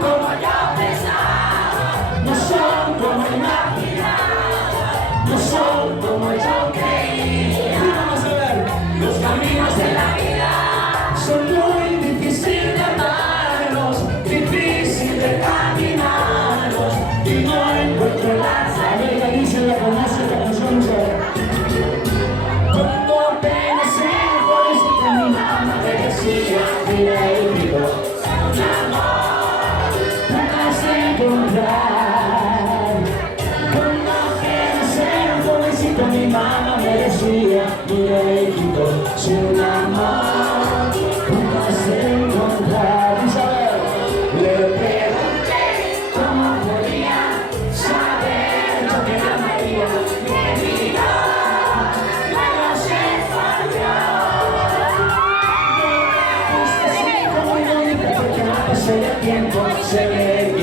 como yo pensaba, no son como imaginaba, no son como yo creía. Vamos a ver, los caminos de la vida son muy difíciles de amarlos, difícil de caminarlos, y no encuentro la salida. Dice la conoce esta canción, cuando apenas se por ese camino me decía, mira el río, un amor, no vas a encontrar. Cuando apenas se por ese camino me decía, mira el río, si un amor, no vas a encontrar. Isabel, le pregunté cómo podía saber lo que la María me miró. Se ve el tiempo, se ve